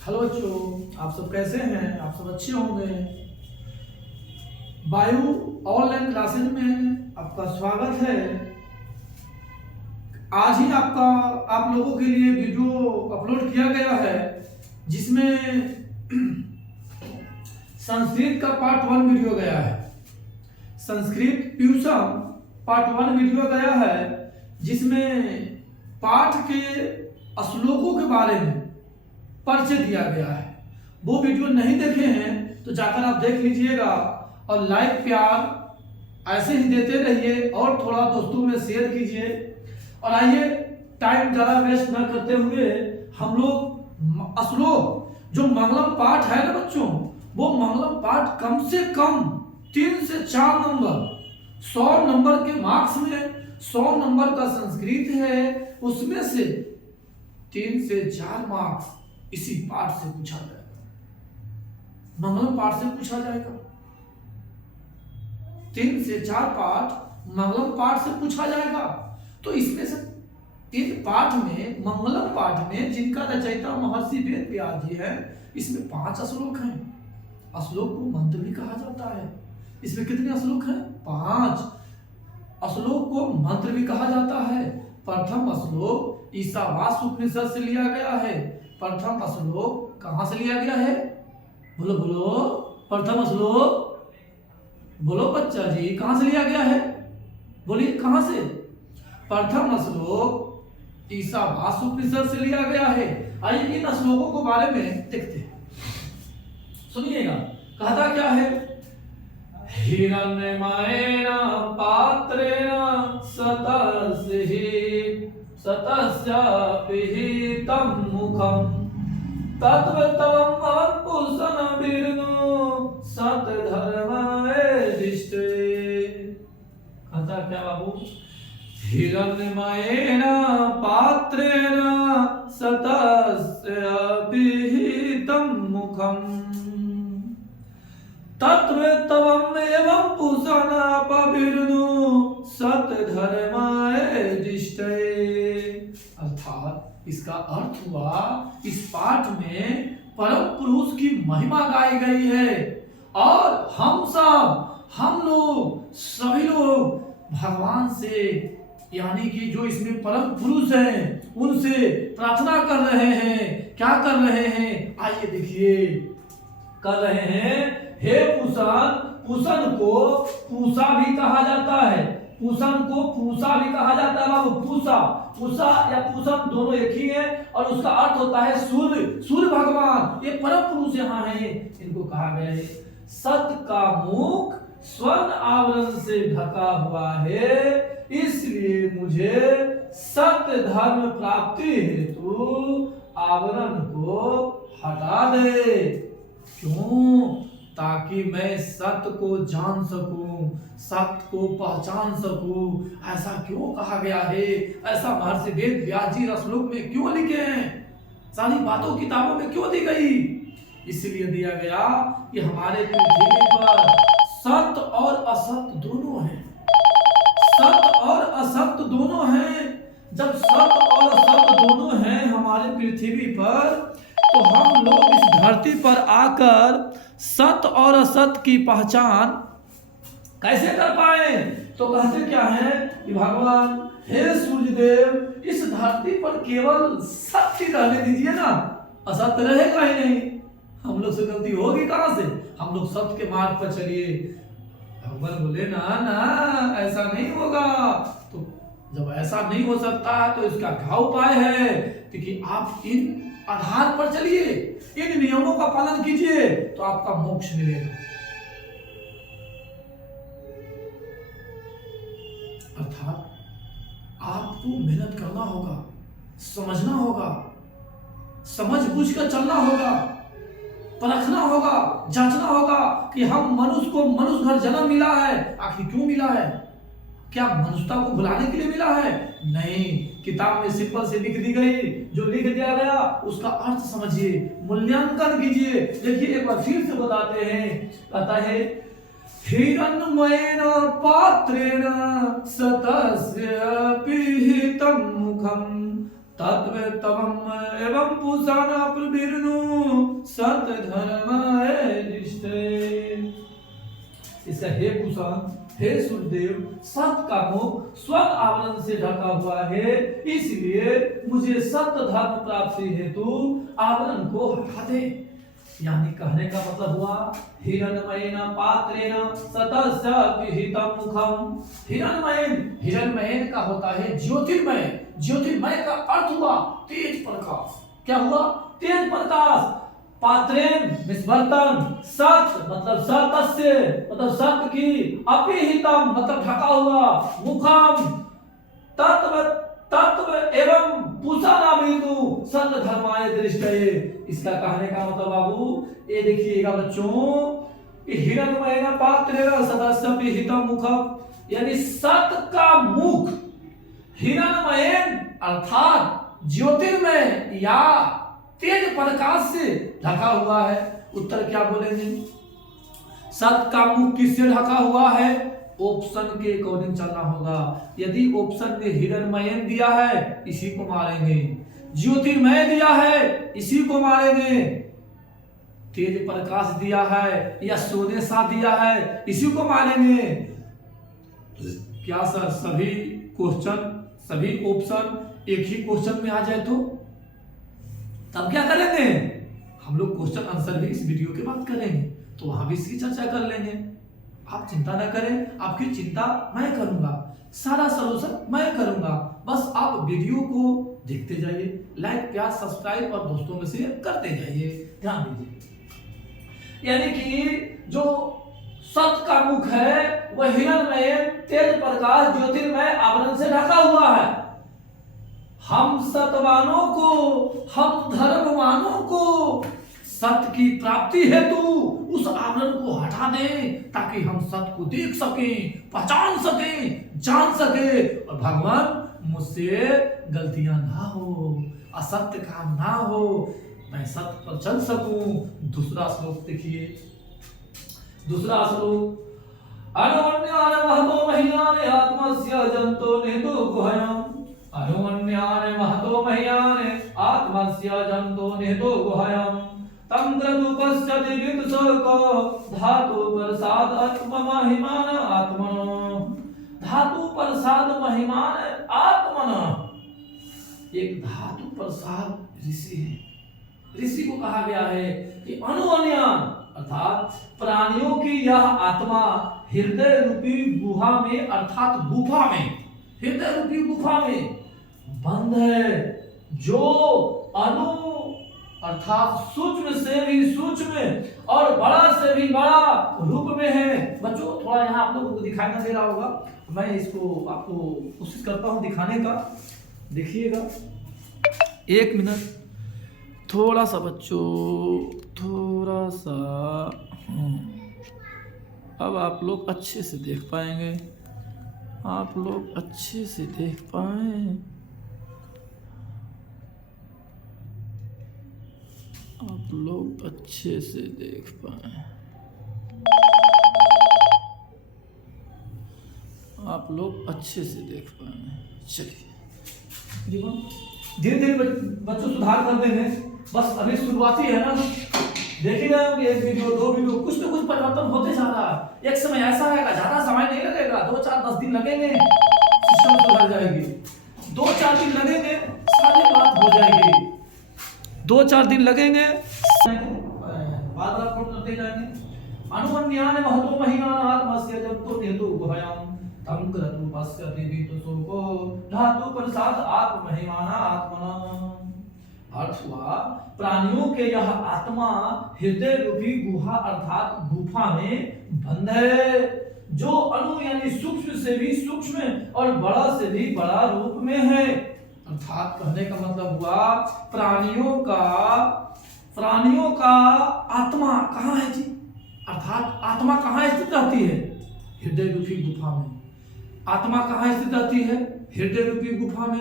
Hello बच्चों, आप सब कैसे हैं? आप सब अच्छे होंगे। बायो ऑनलाइन क्लासेज में आपका स्वागत है। आज ही आप लोगों के लिए वीडियो अपलोड किया गया है जिसमें संस्कृत का पार्ट 1 वीडियो गया है। संस्कृत ट्यूशन पार्ट 1 वीडियो गया है जिसमें पाठ के श्लोकों के बारे में परिचय दिया गया है। वो वीडियो नहीं देखे हैं तो जाकर आप देख लीजिएगा और लाइक प्यार ऐसे ही देते रहिए और थोड़ा दोस्तों में शेयर कीजिए। और आइए टाइम ज़्यादा वेस्ट न करते हुए हम लोग श्लोक जो मंगलम पाठ है ना बच्चों, वो मंगलम पाठ कम से कम 3 से 4 नंबर 100 नंबर के मार्क्स में 100 नंबर का संस्कृत है, उसमें से 3 से 4 मार्क्स इसी पाठ से पूछा जाएगा। मंगलम पाठ से पूछा जाएगा। 3 से 4 पाठ मंगलम पाठ से पूछा जाएगा। तो इसमें से इन पाठ में मंगलम पाठ में जिनका रचयिता महर्षि वेद व्यास जी है, इसमें 5 श्लोक हैं। श्लोक को मंत्र भी कहा जाता है। इसमें कितने श्लोक हैं? 5 श्लोक को मंत्र भी कहा जाता है। प्रथम श्लोक ईशावास्य उपनिषद से लिया गया है। प्रथम श्लोक कहां से लिया गया है? बोलो बोलो, प्रथम श्लोक बोलो बच्चा जी, कहां से लिया गया है? बोलिए कहां से? प्रथम श्लोक ईशावास्य उपनिषद से लिया गया है। आइए इन श्लोकों के बारे में देखते हैं, सुनिएगा। कहता क्या है? हिरण्यमयेन पात्रेण सतस्य पिहितं मुखं तद्वत्तवं महत्पुरुषं विष्णु सतधर्माय दिष्टे। कहता क्या बाबू? हिरण्यमयेन पात्रेण सतस्य पिहितं मुखं तत्वेत्तवम् एवं पूषणापविर्नु सतधर्माय दिष्टे। अर्थात इसका अर्थ हुआ, इस पाठ में परम पुरुष की महिमा गाई गई है और हम लोग सभी लोग भगवान से, यानी कि जो इसमें परम पुरुष हैं, उनसे प्रार्थना कर रहे हैं। क्या कर रहे हैं? आइए देखिए। कर रहे हैं, हे पूषण। पूषण को पूषा भी कहा जाता है। पूषण को पूषा भी कहा जाता है बाबू। पूषा या पूषण दोनों एक ही है और उसका अर्थ होता है सूर्य भगवान। ये परम पुरुष यहाँ है, इनको कहा गया है। सत का मुख स्वर्ण आवरण से ढका हुआ है, इसलिए मुझे सत्य धर्म प्राप्ति हेतु आवरण को हटा दे। क्यों? ताकि मैं सत्य को जान सकूं, सत्य को पहचान सकूं। ऐसा क्यों कहा गया है? ऐसा महर्षि वेद व्यास जी श्लोक में क्यों लिखे हैं? सारी बातों किताबों में क्यों दी गई? इसलिए दिया गया कि हमारे पृथ्वी पर सत्य और असत्य दोनों हैं। सत्य और असत्य दोनों हैं। जब सत्य और असत्य दोनों हैं हमारे पृथ्वी पर, तो हम लोग इस धरती पर आकर सत्य और असत्य की पहचान कैसे कर पाए? तो कहते क्या है कि भगवान, हे सूर्यदेव, इस धरती पर केवल सत्य रहने दीजिए ना, असत्य रहेगा ही नहीं। हम लोग से गलती होगी कहां से? हम लोग सत्य के मार्ग पर चलिए। भगवान बोले ना ऐसा नहीं होगा। तो जब ऐसा नहीं हो सकता है तो इसका क्या उपाय है? क्योंकि आप इन आधार पर चलिए, इन नियमों का पालन कीजिए तो आपका मोक्ष मिलेगा। अर्थात आपको मेहनत करना होगा, समझना होगा, समझ बूझ कर चलना होगा, परखना होगा, जांचना होगा कि हम मनुष्य को मनुष्य घर जन्म मिला है, आखिर क्यों मिला है? क्या मनुष्यता को भुलाने के लिए मिला है? नहीं। किताब में सिंपल से लिख दी गई, जो लिख दिया गया उसका अर्थ समझिए, मूल्यांकन कीजिए। देखिए एक बार फिर से बताते हैं। कहता है, हिरण्मयेन पात्रेण सतस्य पिहितं मुखं तत्वतमं एवं पुषाणा प्रवीर्णु सत धर्माय दृष्टे। इसका हे कुशान, हे सूर्यदेव, सत का मुख स्वर्ण आवरण से ढका हुआ है, इसलिए मुझे सत्य धर्म प्राप्ति हेतु आवरण को हटा दे। यानी कहने का मतलब हुआ हिरण्मयेन पात्रेण सतस्य पिहितं मुखम। हिरण्मयेन का होता है ज्योतिर्मय। ज्योतिर्मय का अर्थ हुआ तेज प्रकाश। क्या हुआ? तेज प्रकाश। पात्रेण बर्तन, सत मतलब सत्य मतलब सत्य की, अपिहितम मतलब ढका हुआ, मुखम तत्व एवं पूषाणा बिंदु सत्य धर्माय दृष्टे। इसका कहने का मतलब बाबू ये देखिएगा बच्चों, हिरण्मयेन पात्रेण सतस्य पिहितं मुखम, यानी सत्य का मुख हिरण्मयेन अर्थात ज्योतिर्मय या तेज प्रकाश से ढका हुआ है। उत्तर क्या बोलेंगे? सत्य का मुख किससे ढका हुआ है? ऑप्शन के अकॉर्डिंग चलना होगा। यदि ऑप्शन में हिरण्मयेन दिया है, इसी को मारेंगे। ज्योतिर्मय दिया है, इसी को मारेंगे। तेज प्रकाश दिया है या सोने सा दिया है, इसी को मारेंगे। क्या सर सभी क्वेश्चन, सभी ऑप्शन एक ही क्वेश्चन में आ जाए तो तब क्या करेंगे? हम लोग क्वेश्चन आंसर भी इस वीडियो के बाद करेंगे, तो वहां भी इसकी चर्चा कर लेंगे। आप चिंता न करें, आपकी चिंता मैं करूंगा, सारा सलूशन मैं करूंगा। बस आप वीडियो को देखते जाइए, लाइक प्यार सब्सक्राइब और दोस्तों में शेयर करते जाइए। ध्यान दीजिए, यानी कि जो सत्य का मुख है वह हिरण्मय तेज प्रकाश ज्योतिर्मय आवरण से ढका हुआ है। हम सतवानों को, हम धर्मवानों को सत्य की प्राप्ति हेतु उस आवरण को हटा दें, ताकि हम सत्य को देख सकें, पहचान सकें, जान सकें और भगवान मुझसे गलतियां ना हो, असत्य काम ना हो, मैं सत्य पर चल सकूं। दूसरा श्लोक देखिए, दूसरा श्लोक, अनुमन्यान महतो मह्यान आत्मस्य जंतो नेतो गुहयम्। अनुमन्यान महतो मह्यान आत्मस्य जंतो नेतो गुहयम्। तम क्रतुपश्यति विदुषको धातु प्रसाद आत्ममहिमान आत्मनो। धातु प्रसाद महिमान आत्मनो। एक धातु प्रसाद ऋषि है। ऋषि को कहा गया है कि अनुमन्यान अर्थात प्राणियों की यह आत्मा हृदय रूपी गुहा में अर्थात गुफा में, हृदय रूपी गुफा में बंद है, जो अणु अर्थात सूक्ष्म से भी सूक्ष्म और बड़ा से भी बड़ा रूप में है। बच्चों थोड़ा यहाँ आप लोगों को दिखाई ना दे रहा होगा, मैं इसको आपको कोशिश करता हूँ दिखाने का, देखिएगा। एक मिनट, थोड़ा सा बच्चों, थोड़ा सा। अब आप लोग अच्छे से देख पाएंगे, आप लोग अच्छे से देख पाए, आप लोग अच्छे से देख पाए, आप लोग अच्छे से देख पाए। चलिए धीरे धीरे बच्चों सुधार कर देंगे, बस अभी शुरुआती है ना। देखिएगा कि एक वीडियो, दो वीडियो, कुछ न कुछ परिवर्तन होते जा रहा है। एक समय ऐसा आएगा, ज्यादा समय नहीं लगेगा, 2-4-10 दिन लगेंगे, सिस्टम सुधर जाएगी। 2-4 दिन लगेंगे, सारी बात हो जाएगी। 2-4 दिन लगेंगे, बात करते जाएंगे। अनुमन्यान महतो महीनान आत्मस्य जंतो नेतो गुहयम्। तम क्रतुपश्यति विदुषको धातु प्रसाद आत्ममहिमाना आत्मना। अर्थ हुआ प्राणियों के यह आत्मा हृदय रूपी गुहा अर्थात गुफा में बंद है, जो अणु यानी सूक्ष्म से भी सूक्ष्म और बड़ा से भी बड़ा रूप में है। अर्थात कहने का मतलब हुआ प्राणियों का आत्मा कहाँ है जी? अर्थात आत्मा कहाँ स्थित रहती है? हृदय रूपी गुफा में। आत्मा कहाँ स्थित रहती है? हृदय रूपी गुफा में।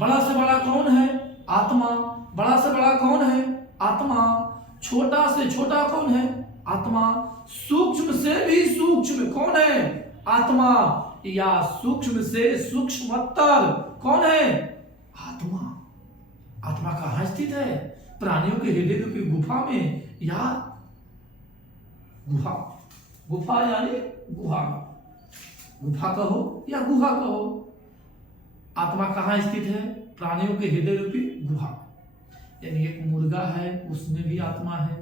बड़ा से बड़ा कौन है? आत्मा। बड़ा से बड़ा कौन है? आत्मा। छोटा से छोटा कौन है? आत्मा। सूक्ष्म से भी सूक्ष्म कौन है? आत्मा। या सूक्ष्म से सूक्ष्मतर कौन है? आत्मा। आत्मा कहाँ स्थित है? प्राणियों के हृदय रूपी गुफा में या गुहा, गुफा यानी गुहा, गुफा कहो या गुहा कहो। आत्मा कहाँ स्थित है? प्राणियों के हृदय रूपी गुहा। यानी एक मुर्गा है, उसमें भी आत्मा है।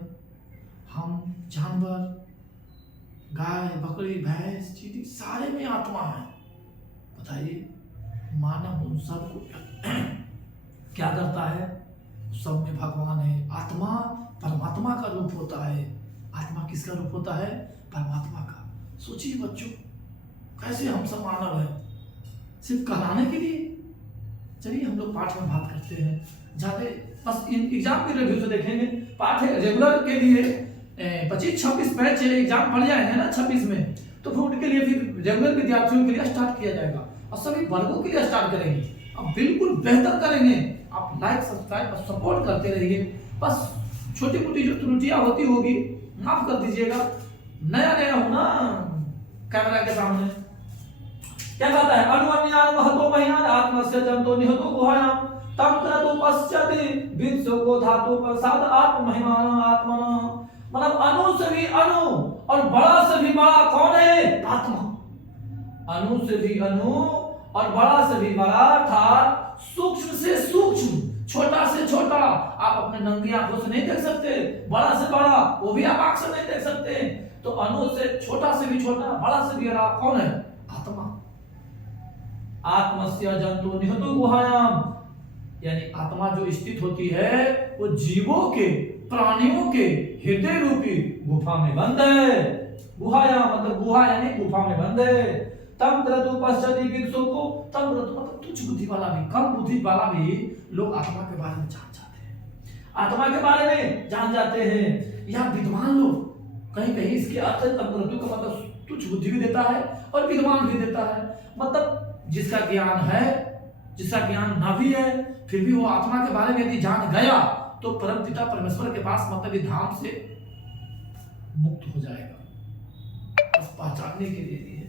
हम जानवर, गाय, बकरी, भैंस, चींटी, सारे में आत्मा है। बताइए, मानव उन सबको क्या करता है? सब में भगवान है। आत्मा परमात्मा का रूप होता है। आत्मा किसका रूप होता है? परमात्मा का। सोचिए बच्चों, कैसे हम सब मानव हैं सिर्फ कहलाने के लिए। चलिए हम लोग पाठ में बात करते हैं। ज्यादा बस इन एग्जाम के रिव्यू से देखेंगे। पाठ है रेगुलर के लिए 25-26 बैच एग्जाम पड़ जाएंगे ना 26 में, तो फिर उनके लिए फिर रेगुलर विद्यार्थियों के लिए स्टार्ट किया जाएगा और सभी वर्गों के लिए स्टार्ट करेंगे। अब बिल्कुल बेहतर करेंगे। आप लाइक, सब्सक्राइब और सपोर्ट करते रहिए। बस छोटी मोटी जो त्रुटियां होती होगी माफ कर दीजिएगा। नया नया हो ना कैमरा के सामने। क्या कहता है? अनुअन्यान महतो मह्यान आत्मस्य जंतो निहतो गुहायाम तम क्रतु पश्चाति वित्सको धातु प्रसाद आत्म महिमान आत्मना। मतलब अणु से भी अणु और बड़ा से भी बड़ा कौन है? आत्मा। अणु से भी अणु और बड़ा से भी बड़ा, अर्थात सूक्ष्म से सूक्ष्म, छोटा से छोटा आप अपने नंगी आंखों से नहीं देख सकते, बड़ा से बड़ा वो भी आप आंख से नहीं देख सकते। तो अणु से छोटा से भी छोटा, बड़ा से भी बड़ा कौन है? आत्मा। आत्मस्य जंतु निहतो गुहायाम, यानी आत्मा जो स्थित होती है वो जीवों के, प्राणियों के हृदय रूपी गुफा में बंद है। गुहायाम मतलब गुहा यानी गुफा में बंद है। तम क्रतु पश्चाति वित्सको, तम क्रतु मतलब तुच्छ बुद्धि वाला भी, कम बुद्धि वाला भी लोग आत्मा के बारे में जान जाते हैं। आत्मा के बारे में जान जाते हैं। या विद्वान लोग कहीं कहीं इसके अर्थ तम क्रतु का मतलब तुच्छ बुद्धि भी देता है और विद्वान भी देता है। मतलब जिसका ज्ञान है, जिसका ज्ञान ना भी है, फिर भी वो आत्मा के बारे में यदि जान गया तो परम पिता परमेश्वर के पास मतलब धाम से मुक्त हो जाएगा। बस पहचानने के लिए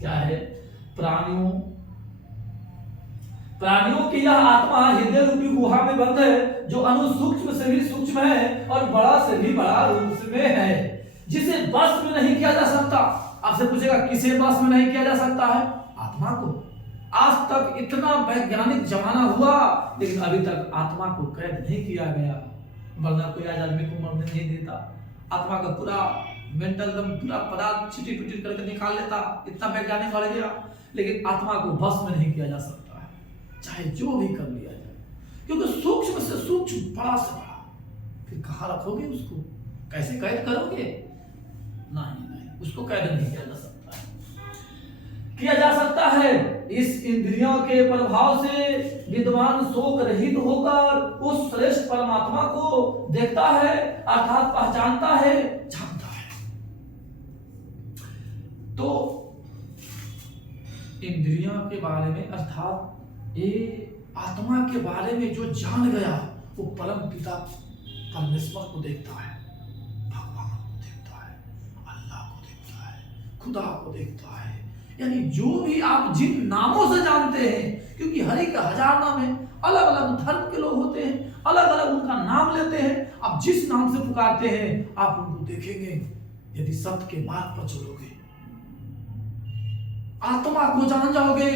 क्या है? प्राणियों की यह आत्मा हृदय रूपी गुहा में बंद है, जो अणु सूक्ष्म से भी सूक्ष्म है और बड़ा से भी बड़ा रूप में है, जिसे बस में नहीं किया जा सकता। आपसे पूछेगा किसे बस में नहीं किया जा सकता है? आत्मा को। आज तक इतना वैज्ञानिक जमाना हुआ लेकिन अभी तक आत्मा को कैद नहीं किया गया, वरना कोई आज आदमी को मरने नहीं देता। आत्मा का पूरा मेंटल दम पूरा पदार्थ छिटी पिटी करके निकाल लेता, इतना वैज्ञानिक बढ़ गया। लेकिन आत्मा को बस में नहीं किया जा सकता है, चाहे जो भी कर लिया जाए, क्योंकि सूक्ष्म से सूक्ष्म, बड़ा से बड़ा। फिर कहाँ रखोगे उसको? कैसे कैद करोगे? नहीं, उसको कैद नहीं किया जा सकता है। किया जा सकता है इस इंद्रियों के प्रभाव से विद्वान शोक रहित होकर उस श्रेष्ठ परमात्मा को देखता है, अर्थात पहचानता है, जानता है। तो इंद्रियों के बारे में अर्थात ये आत्मा के बारे में जो जान गया वो परम पिता परमेश्वर को देखता है, भगवान को देखता है, अल्लाह को देखता है, खुदा को देखता है। यानी जो भी आप जिन नामों से जानते हैं, क्योंकि हरि का 1000 नाम है, अलग अलग धर्म के लोग होते हैं, अलग अलग उनका नाम लेते हैं। आप जिस नाम से पुकारते हैं आप उनको देखेंगे यदि सत्य के मार्ग पर चलोगे। आत्मा को जान जाओगे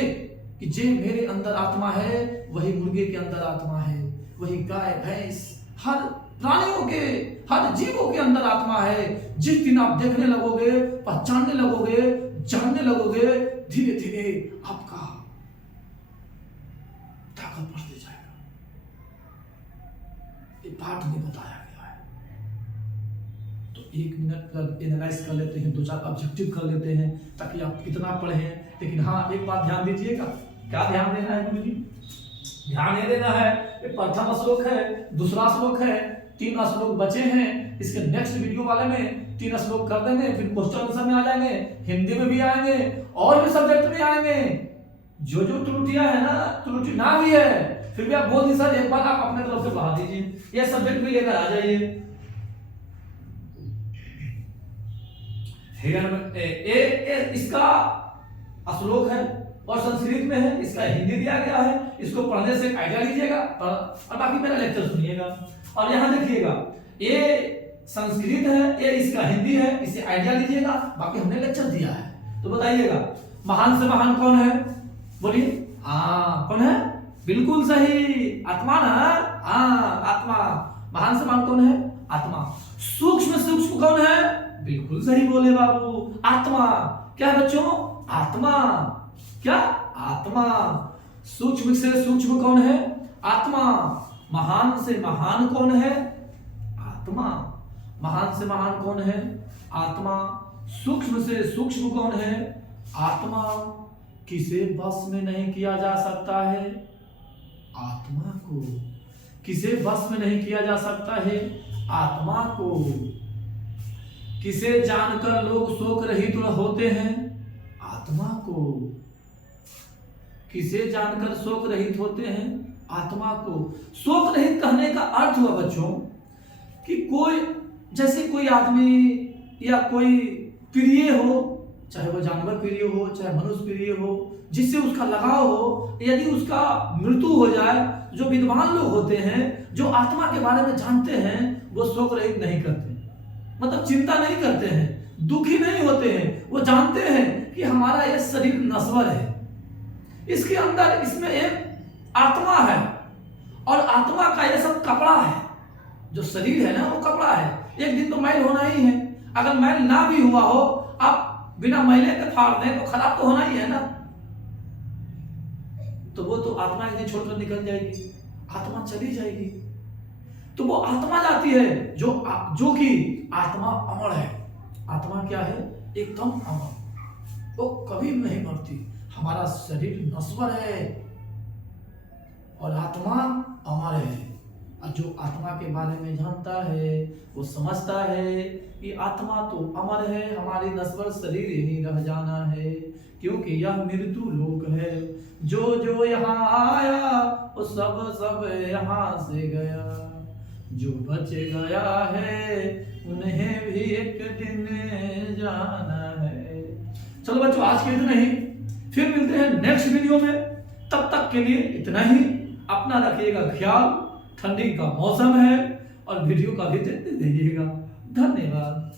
कि जे मेरे अंदर आत्मा है वही मुर्गे के अंदर आत्मा है, वही गाय भैंस हर प्राणियों के, हर जीवों के अंदर आत्मा है। जिस दिन आप देखने लगोगे, पहचानने लगोगे, जानने लगोगे, धीरे धीरे आपका ताकत बढ़ते जाएगा। ये पाठ में बताया गया है। तो 1 मिनट का एनालाइज कर लेते हैं, 2-4 ऑब्जेक्टिव कर लेते हैं ताकि आप कितना पढ़ें। लेकिन हाँ, एक बात ध्यान दीजिएगा। क्या ध्यान देना है गुरु जी? ध्यान ये देना है, प्रथम श्लोक है, दूसरा श्लोक है, 3 श्लोक बचे हैं। इसके नेक्स्ट वीडियो वाले में 3 श्लोक कर देंगे, फिर क्वेश्चन आंसर में आ जाएंगे, हिंदी में भी आएंगे और भी सब्जेक्ट में आएंगे। जो जो त्रुटियां है ना, त्रुटि ना भी है फिर भी आप बोल दी सर एक बार आप अपने तरफ से बढ़ा दीजिए, ये सब्जेक्ट भी लेकर आ जाइए। इसका श्लोक है और संस्कृत में है, इसका हिंदी दिया गया है, इसको पढ़ने से आइडिया लीजिएगा और बाकी मेरा लेक्चर सुनिएगा। और यहाँ देखिएगा, ये संस्कृत है, ये इसका हिंदी है, इसे आइडिया लीजिएगा, बाकी हमने लेक्चर दिया है। तो बताइएगा महान से महान कौन है, बोलिए। कौन है, बिल्कुल सही, आत्मा ना। आत्मा। महान से महान कौन है, आत्मा। सूक्ष्म सूक्ष्म कौन है, बिल्कुल सही बोले बाबू, आत्मा। क्या है बच्चों, आत्मा। क्या, आत्मा। सूक्ष्म से सूक्ष्म कौन है, आत्मा। महान से महान कौन है, आत्मा। महान से महान कौन है, आत्मा। सूक्ष्म से सूक्ष्म कौन है, आत्मा। किसे बस में नहीं किया जा सकता है, आत्मा को। किसे बस में नहीं किया जा सकता है, आत्मा को। किसे जानकर लोग शोक रहित होते हैं, आत्मा को। किसे जानकर शोक रहित होते हैं, आत्मा को। शोक रहित कहने का अर्थ हुआ बच्चों कि कोई, जैसे कोई आदमी या कोई प्रिय हो, चाहे वो जानवर प्रिय हो, चाहे मनुष्य प्रिय हो, जिससे उसका लगाव हो, यदि उसका मृत्यु हो जाए, जो विद्वान लोग होते हैं, जो आत्मा के बारे में जानते हैं, वो शोक रहित नहीं करते, मतलब चिंता नहीं करते हैं, दुखी नहीं होते हैं। वो जानते हैं कि हमारा यह शरीर नश्वर है, इसके अंदर, इसमें एक आत्मा है, और आत्मा का यह सब कपड़ा है। जो शरीर है ना, वो कपड़ा है, एक दिन तो मैल होना ही है। अगर मैल ना भी हुआ हो, आप बिना मैले के फाड़ दें तो खराब तो होना ही है ना। तो वो तो आत्मा एक दिन छोड़कर निकल जाएगी, आत्मा चली जाएगी। तो वो आत्मा जाती है, जो कि आत्मा अमर है। आत्मा क्या है, एकदम अमर, वो कभी नहीं मरती। हमारा शरीर नश्वर है और आत्मा अमर है। और जो आत्मा के बारे में जानता है, वो समझता है कि आत्मा तो अमर है, हमारी नश्वर शरीर यही रह जाना है, क्योंकि यह मृत्यु लोक है। जो जो यहाँ आया, वो सब यहाँ से गया। जो बच गया है, उन्हें भी एक दिन जाना है। चलो बच्चों, आज के लिए इतना ही, फिर मिलते हैं नेक्स्ट वीडियो में। तब तक के लिए इतना ही। अपना रखिएगा ख्याल, ठंडी का मौसम है, और वीडियो का भी देखते रहिएगा। धन्यवाद।